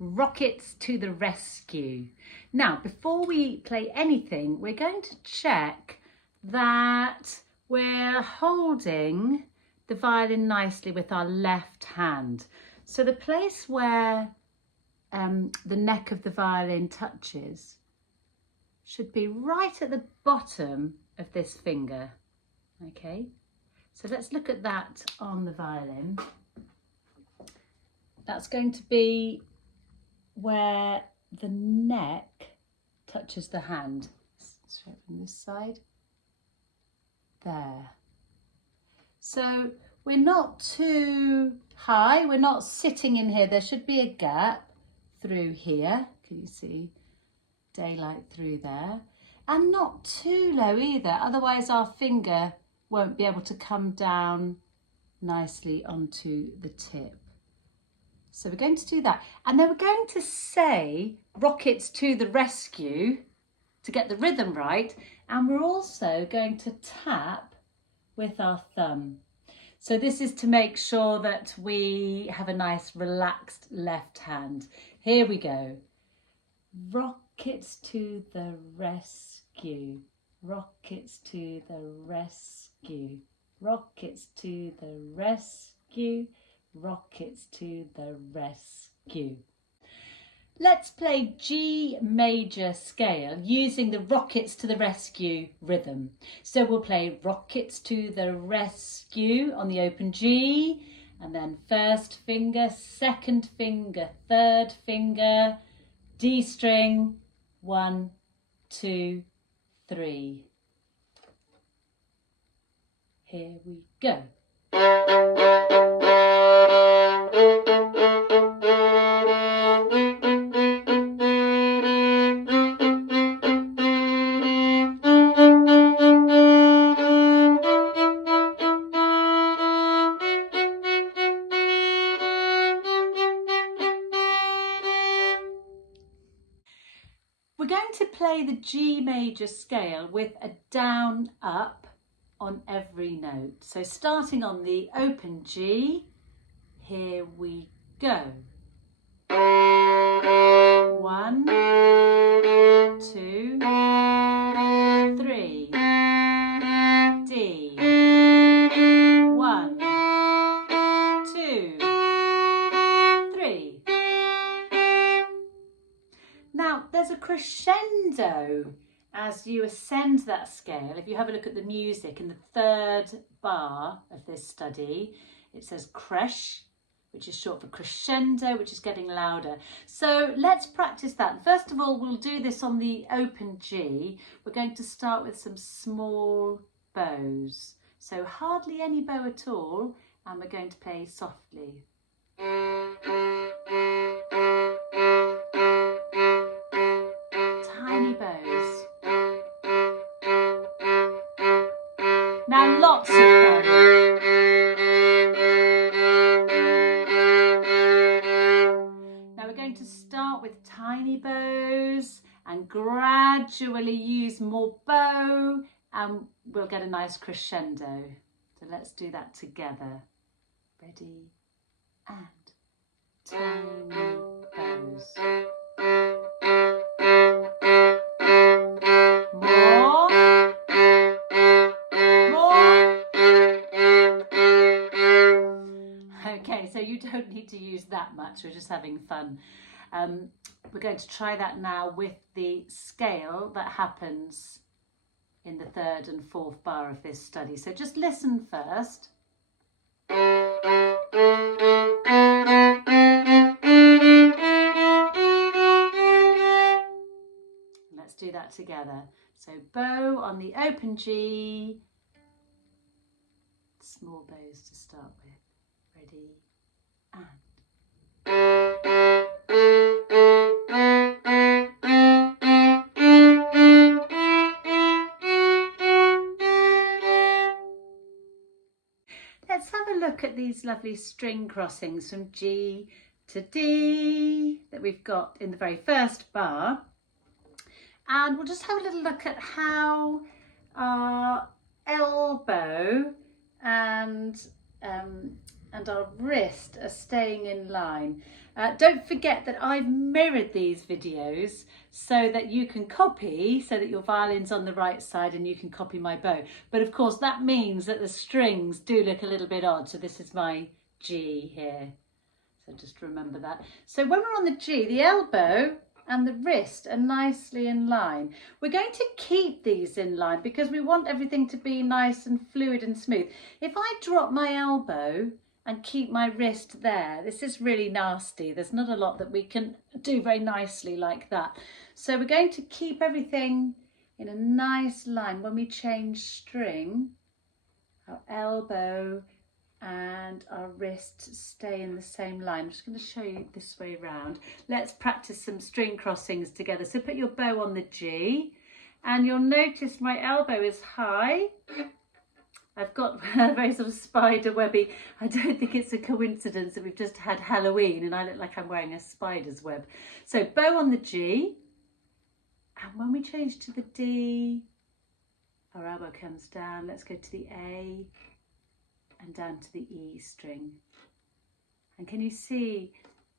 Rockets to the rescue. Now, before we play anything, we're going to check that we're holding the violin nicely with our left hand. So the place where the neck of the violin touches should be right at the bottom of this finger. Okay, so let's look at that on the violin. That's going to be where the neck touches the hand. Straight from this side. There. So we're not too high, we're not sitting in here. There should be a gap through here. Can you see daylight through there? And not too low either, otherwise our finger won't be able to come down nicely onto the tip. So we're going to do that. And then we're going to say rockets to the rescue to get the rhythm right. And we're also going to tap with our thumb. So this is to make sure that we have a nice relaxed left hand. Here we go. Rockets to the rescue. Rockets to the rescue. Rockets to the rescue. Rockets to the rescue. Let's play G major scale using the rockets to the rescue rhythm. So we'll play rockets to the rescue on the open G, and then first finger, second finger, third finger, D string, 1, 2, 3. Here we go. We're going to play the G major scale with a down up on every note. So starting on the open G, here we go. 1, 2, 3, D, 1, 2, 3. Now there's a crescendo as you ascend that scale. If you have a look at the music in the third bar of this study, it says cresh, which is short for crescendo, which is getting louder. So let's practice that. First of all, we'll do this on the open G. We're going to start with some small bows. So hardly any bow at all, and we're going to play softly. Tiny bows. Now lots of bows. Now we're going to start with tiny bows and gradually use more bow, and we'll get a nice crescendo. So let's do that together. Ready, and tiny bows. Okay, so you don't need to use that much, we're just having fun. We're going to try that now with the scale that happens in the third and fourth bar of this study. So just listen first. Let's do that together. So bow on the open G, small bows to start with. Ready, and. Let's have a look at these lovely string crossings from G to D that we've got in the very first bar. And we'll just have a little look at how our elbow and our wrist are staying in line. Don't forget that I've mirrored these videos so that you can copy, so that your violin's on the right side and you can copy my bow. But of course that means that the strings do look a little bit odd. So this is my G here. So just remember that. So when we're on the G, the elbow and the wrist are nicely in line. We're going to keep these in line because we want everything to be nice and fluid and smooth. If I drop my elbow and keep my wrist there, this is really nasty. There's not a lot that we can do very nicely like that. So we're going to keep everything in a nice line. When we change string, our elbow and our wrist stay in the same line. I'm just going to show you this way round. Let's practice some string crossings together. So put your bow on the G and you'll notice my elbow is high. I've got a very sort of spider webby. I don't think it's a coincidence that we've just had Halloween and I look like I'm wearing a spider's web. So bow on the G, and when we change to the D, our elbow comes down. Let's go to the A and down to the E string. And can you see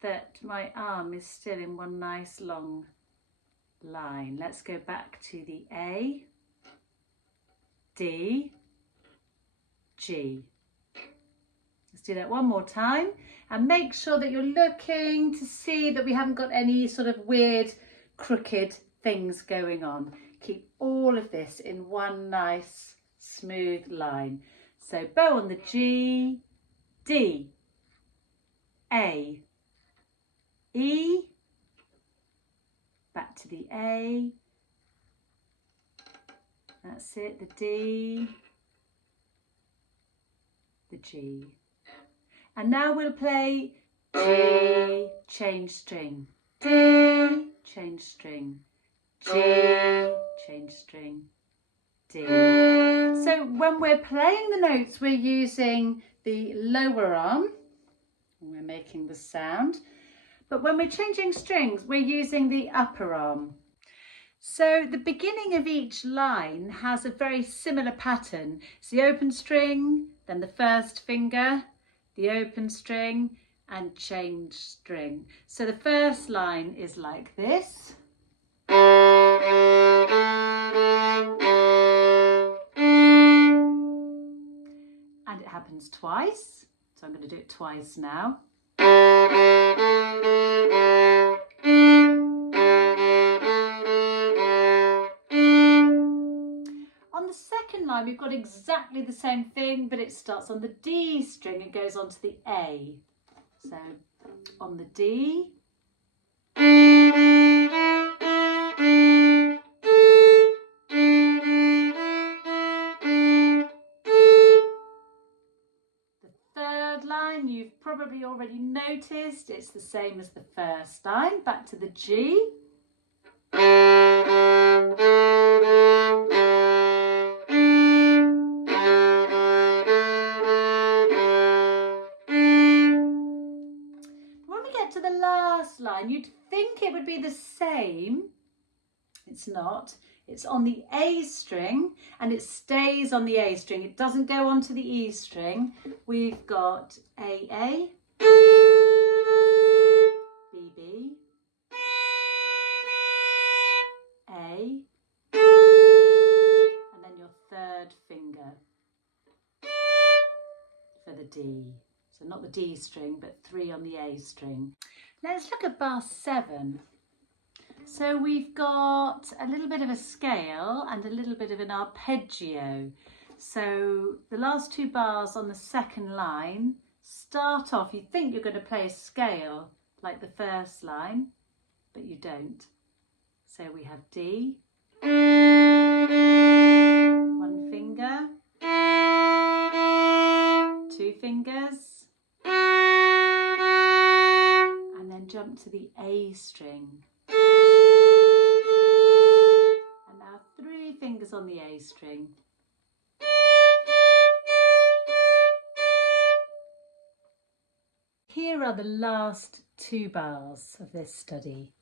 that my arm is still in one nice long line? Let's go back to the A, D, G. Let's do that one more time and make sure that you're looking to see that we haven't got any sort of weird crooked things going on. Keep all of this in one nice smooth line. So bow on the G, D, A, E, back to the A, that's it, the D, the G. And now we'll play G, change string, D, change string, G, change string, D. So when we're playing the notes, we're using the lower arm, we're making the sound, but when we're changing strings, we're using the upper arm. So the beginning of each line has a very similar pattern. It's the open string, then the first finger, the open string, and change string. So the first line is like this. And it happens twice, so I'm going to do it twice now. On the second line we've got exactly the same thing, but it starts on the D string and goes on to the A. So on the D, you've probably already noticed it's the same as the first line. Back to the G. When we get to the last line, you'd think it would be the same. It's not. It's on the A string and it stays on the A string. It doesn't go onto the E string. We've got A, B, A, and then your third finger for the D. So not the D string, but 3 on the A string. Let's look at bar 7. So we've got a little bit of a scale and a little bit of an arpeggio. So the last 2 bars on the second line start off, you think you're going to play a scale like the first line, but you don't. So we have D, 1 finger, 2 fingers, and then jump to the A string. And now 3 fingers on the A string. Here are the last 2 bars of this study.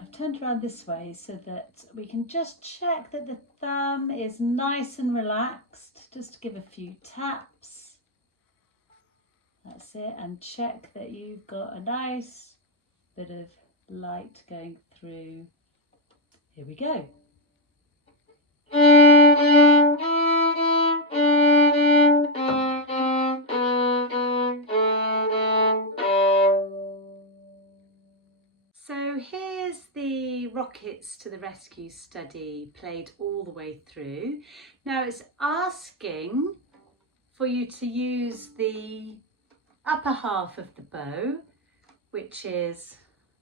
I've turned around this way so that we can just check that the thumb is nice and relaxed. Just give a few taps. That's it, and check that you've got a nice bit of light going through. Here we go. So here's the Rockets to the Rescue study played all the way through. Now it's asking for you to use the upper half of the bow, which is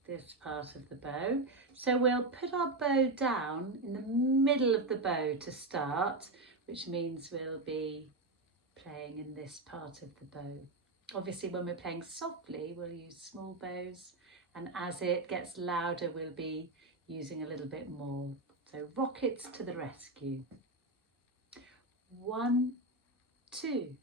this part of the bow. So we'll put our bow down in the middle of the bow to start, which means we'll be playing in this part of the bow. Obviously when we're playing softly, we'll use small bows, and as it gets louder, we'll be using a little bit more. So Rockets to the Rescue. 1, 2.